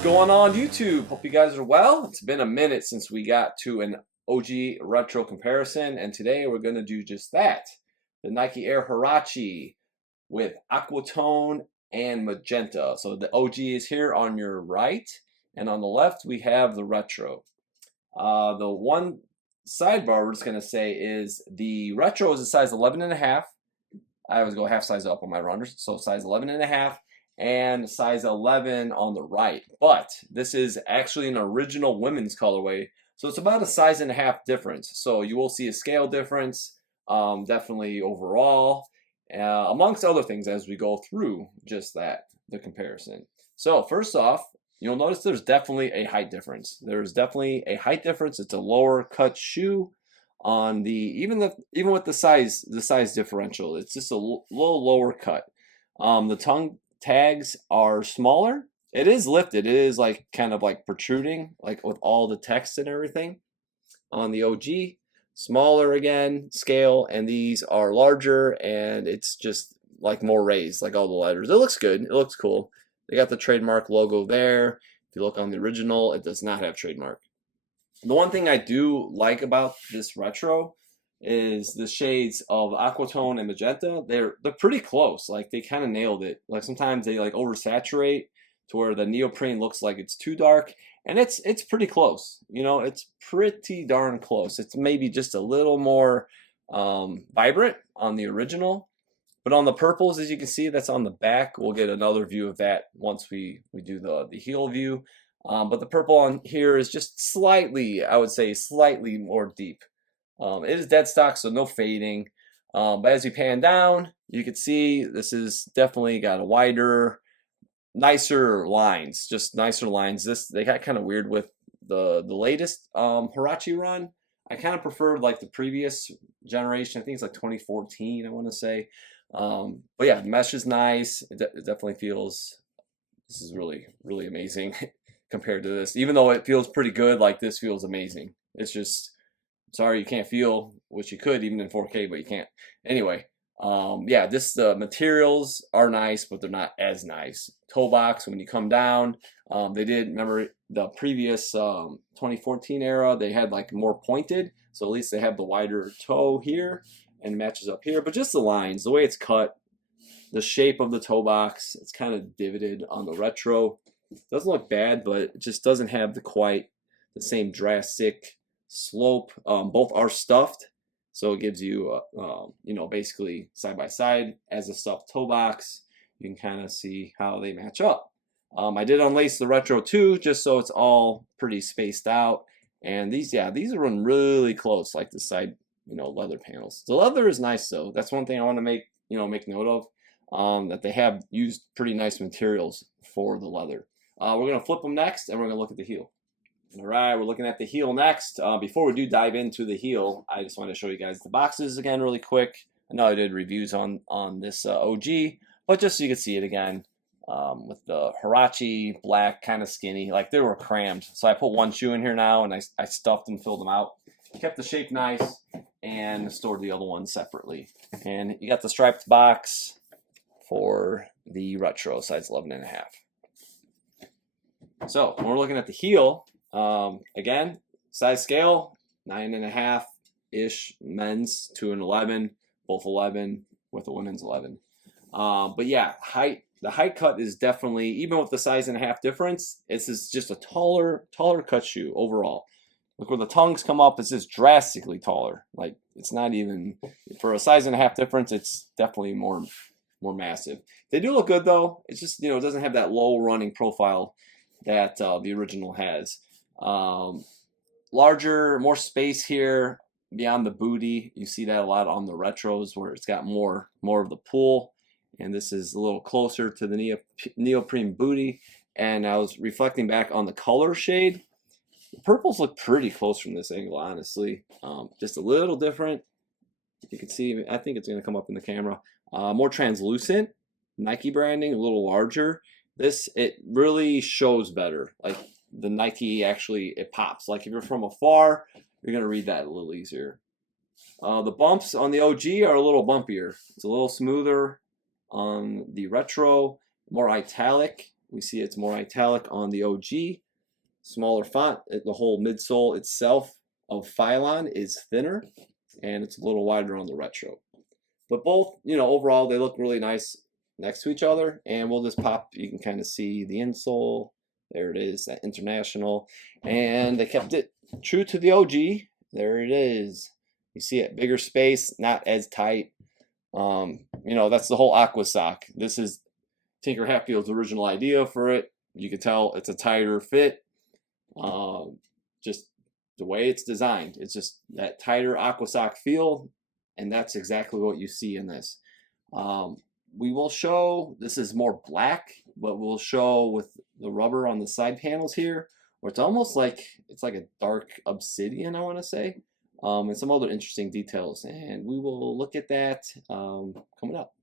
What's going on YouTube? Hope you guys are well. It's been a minute since we got to an OG retro comparison, and today we're going to do just that. The Nike Air Hurache with aquatone and magenta. So the OG is here on your right, and on the left we have the retro. The one sidebar we're just going to say is the retro is a size 11.5. I always go half size up on my runners, so size 11.5. And size 11 on the right, but this is actually an original women's colorway, so it's about a size and a half difference. So you will see a scale difference, definitely overall, amongst other things as we go through just that, the comparison. So first off, you'll notice there's definitely a height difference. There's definitely a height difference. It's a lower cut shoe on the even with the size differential. It's just a little lower cut. The tongue tags are smaller. It is lifted. It is like kind of like protruding, like with all the text and everything. On the OG, smaller again, scale, and these are larger, and it's just like more raised, like all the letters. It looks good. It looks cool. They got the trademark logo there. If you look on the original, it does not have trademark. The one thing I do like about this retro is the shades of aquatone and magenta. They're pretty close. Like they kind of nailed it. Like sometimes they like oversaturate to where the neoprene looks like it's too dark, and it's pretty close. You know, it's pretty darn close. It's maybe just a little more vibrant on the original, but on the purples, as you can see, that's on the back. We'll get another view of that once we do the heel view. But the purple on here is just slightly, I would say, slightly more deep. It is dead stock, so no fading. But as you pan down, you can see this is definitely got a wider, nicer lines, just nicer lines. They got kind of weird with the latest Hurache run. I kind of preferred like the previous generation. I think it's like 2014, I want to say. But yeah, the mesh is nice. It definitely feels, this is really, really amazing compared to this. Even though it feels pretty good, like this feels amazing. It's just, sorry you can't feel, which you could even in 4K, but you can't. Anyway, yeah, the materials are nice, but they're not as nice. Toe box, when you come down, they did, remember the previous 2014 era, they had like more pointed, so at least they have the wider toe here and matches up here. But just the lines, the way it's cut, the shape of the toe box, it's kind of divoted on the retro. Doesn't look bad, but it just doesn't have quite the same drastic slope. Both are stuffed, so it gives you you know, basically side by side as a stuffed toe box. You can kind of see how they match up. I did unlace the retro too, just so it's all pretty spaced out. And these are run really close, like the side, you know, leather panels. The leather is nice though. That's one thing I want to make note of, that they have used pretty nice materials for the leather. We're gonna flip them next, and we're gonna look at the heel. All right, we're looking at the heel next. Before we do dive into the heel, I just want to show you guys the boxes again really quick. I know I did reviews on this OG, but just so you can see it again, with the Hurache black, kind of skinny, like they were crammed. So I put one shoe in here now, and I stuffed and filled them out. Kept the shape nice, and stored the other one separately. And you got the striped box for the retro, size 11.5. So when we're looking at the heel, again, size scale 9.5 ish, men's to an 11, both 11 with a women's 11. But yeah, the height cut is definitely, even with the size and a half difference, this is just a taller cut shoe overall. Look where the tongues come up, it's just drastically taller. Like it's not even, for a size and a half difference, it's definitely more massive. They do look good though. It's just, it doesn't have that low running profile that the original has. Larger, more space here beyond the booty. You see that a lot on the retros where it's got more of the pull, and this is a little closer to the neoprene booty. And I was reflecting back on the color shade. The purples look pretty close from this angle, honestly. Just a little different. You can see, I think it's going to come up in the camera. More translucent, Nike branding, a little larger. It really shows better. Like the Nike actually, it pops. Like if you're from afar, you're gonna read that a little easier. The bumps on the OG are a little bumpier. It's a little smoother on the retro, more italic. We see it's more italic on the OG, smaller font. The whole midsole itself of Phylon is thinner, and it's a little wider on the retro. But both, overall, they look really nice next to each other. And we'll just pop, you can kind of see the insole. There it is, that international. And they kept it true to the OG. There it is. You see it, bigger space, not as tight. That's the whole aqua sock. This is Tinker Hatfield's original idea for it. You can tell it's a tighter fit. Just the way it's designed. It's just that tighter aqua sock feel. And that's exactly what you see in this. We will show, this is more black, but we'll show with the rubber on the side panels here, where it's almost like, it's like a dark obsidian, I want to say, and some other interesting details. And we will look at that coming up.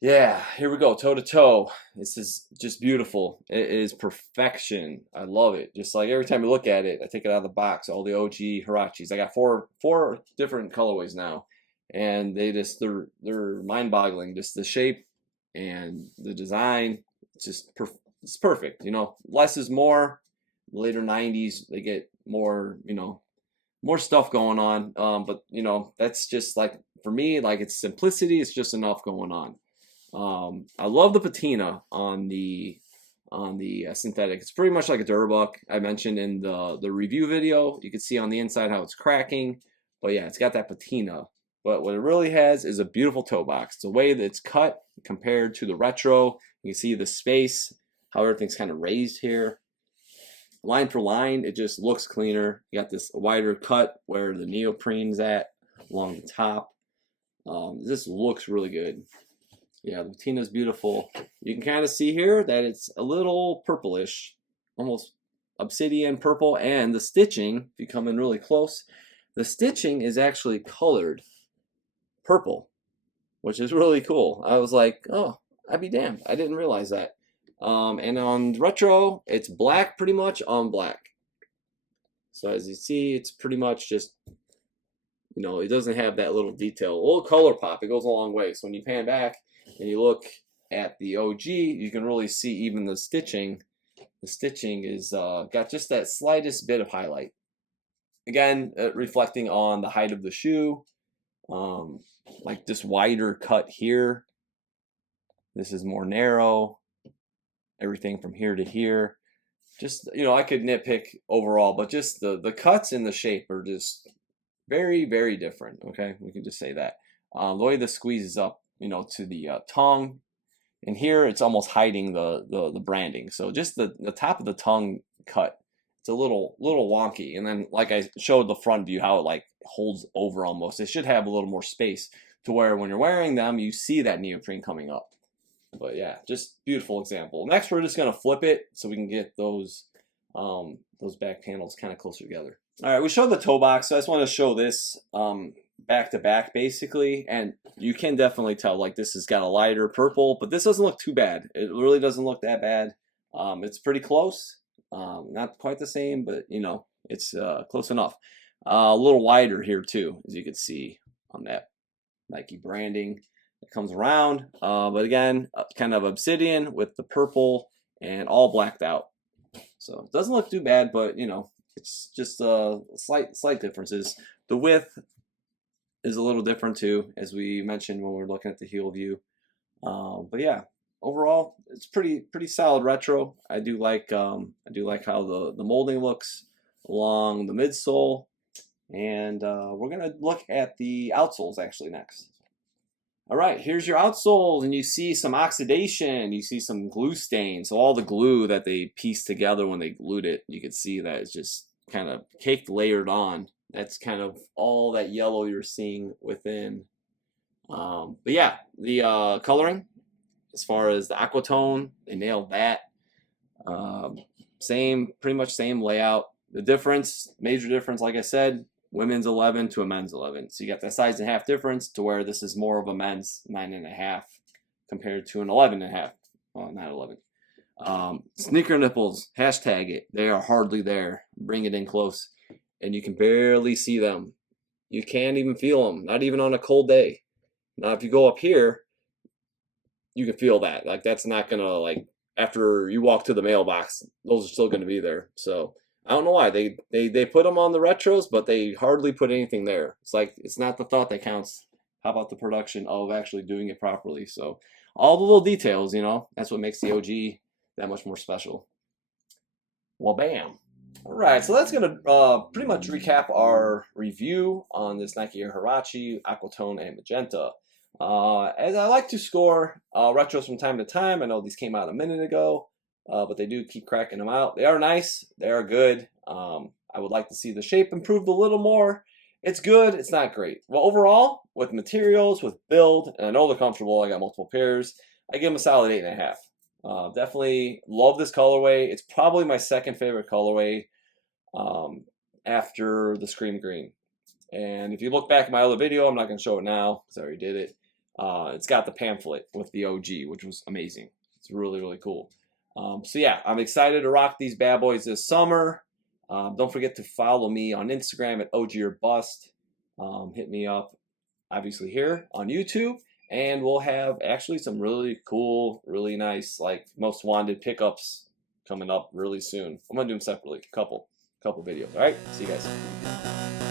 Yeah, here we go, toe to toe. This is just beautiful. It is perfection. I love it. Just like every time I look at it, I take it out of the box. All the OG Hurachis. I got four different colorways now, and they're mind-boggling. Just the shape and the design. It's perfect. Less is more. Later 90s, they get more. More stuff going on. But that's just like for me. Like it's simplicity. It's just enough going on. I love the patina on the synthetic. It's pretty much like a Durabuck. I mentioned in the review video. You can see on the inside how it's cracking, but yeah, it's got that patina. But what it really has is a beautiful toe box. The way that it's cut compared to the retro, you can see the space, how everything's kind of raised here. Line for line, it just looks cleaner. You got this wider cut where the neoprene's at along the top. This looks really good. Yeah, the patina is beautiful. You can kind of see here that it's a little purplish, almost obsidian purple, and the stitching, if you come in really close, the stitching is actually colored purple, which is really cool. I was like, oh, I'd be damned. I didn't realize that. And on retro, it's black pretty much on black. So as you see, it's pretty much just, it doesn't have that little detail. A little color pop, it goes a long way. So when you pan back, and you look at the OG, you can really see even the stitching. The stitching is got just that slightest bit of highlight. Again, reflecting on the height of the shoe. Like this wider cut here. This is more narrow. Everything from here to here. Just, I could nitpick overall, but just the cuts and the shape are just very, very different. Okay, we can just say that. The way this squeezes up, to the tongue, and here it's almost hiding the branding. So just the top of the tongue cut, it's a little wonky. And then like I showed the front view, how it like holds over almost. It should have a little more space to where when you're wearing them, you see that neoprene coming up. But yeah, just beautiful example. Next, we're just gonna flip it so we can get those back panels kind of closer together. All right, we showed the toe box, so I just want to show this back to back basically, and you can definitely tell like this has got a lighter purple, but this doesn't look too bad. It really doesn't look that bad. It's pretty close, not quite the same, but it's close enough. A little wider here too, as you can see on that Nike branding that comes around, but again, kind of obsidian with the purple and all blacked out. So it doesn't look too bad, but it's just slight differences. The width is a little different too, as we mentioned when we were looking at the heel view. But yeah, overall, it's pretty solid retro. I do like how the molding looks along the midsole, and we're gonna look at the outsoles actually next. All right, here's your outsole, and you see some oxidation, you see some glue stains. So all the glue that they pieced together when they glued it, you can see that it's just kind of caked, layered on. That's kind of all that yellow you're seeing within. But yeah, the coloring, as far as the aquatone, they nailed that. Pretty much same layout. The difference, major difference, like I said, women's 11 to a men's 11. So you got that size and a half difference to where this is more of a men's 9.5 compared to an 11.5. Well, not 11. Sneaker nipples, hashtag it. They are hardly there. Bring it in close. And you can barely see them. You can't even feel them, not even on a cold day. Now, if you go up here, you can feel that. Like that's not gonna like after you walk to the mailbox, those are still gonna be there. So I don't know why they put them on the retros, but they hardly put anything there. It's like it's not the thought that counts. How about the production of actually doing it properly? So all the little details, you know, that's what makes the OG that much more special. Well, bam. All right, so that's gonna pretty much recap our review on this Nike Air Hurache, aquatone, and magenta. As I like to score retros from time to time, I know these came out a minute ago, but they do keep cracking them out. They are nice, they are good. I would like to see the shape improved a little more. It's good, it's not great. Well, overall, with materials, with build, and I know they're comfortable, I got multiple pairs, I give them a solid 8.5. Definitely love this colorway. It's probably my second favorite colorway after the Scream Green. And if you look back at my other video, I'm not going to show it now because I already did it. It's got the pamphlet with the OG, which was amazing. It's really, really cool. So yeah, I'm excited to rock these bad boys this summer. Don't forget to follow me on Instagram at OG or Bust. Hit me up, obviously, here on YouTube. And we'll have actually some really cool, really nice, like most wanted pickups coming up really soon. I'm gonna do them separately, couple videos. All right, see you guys.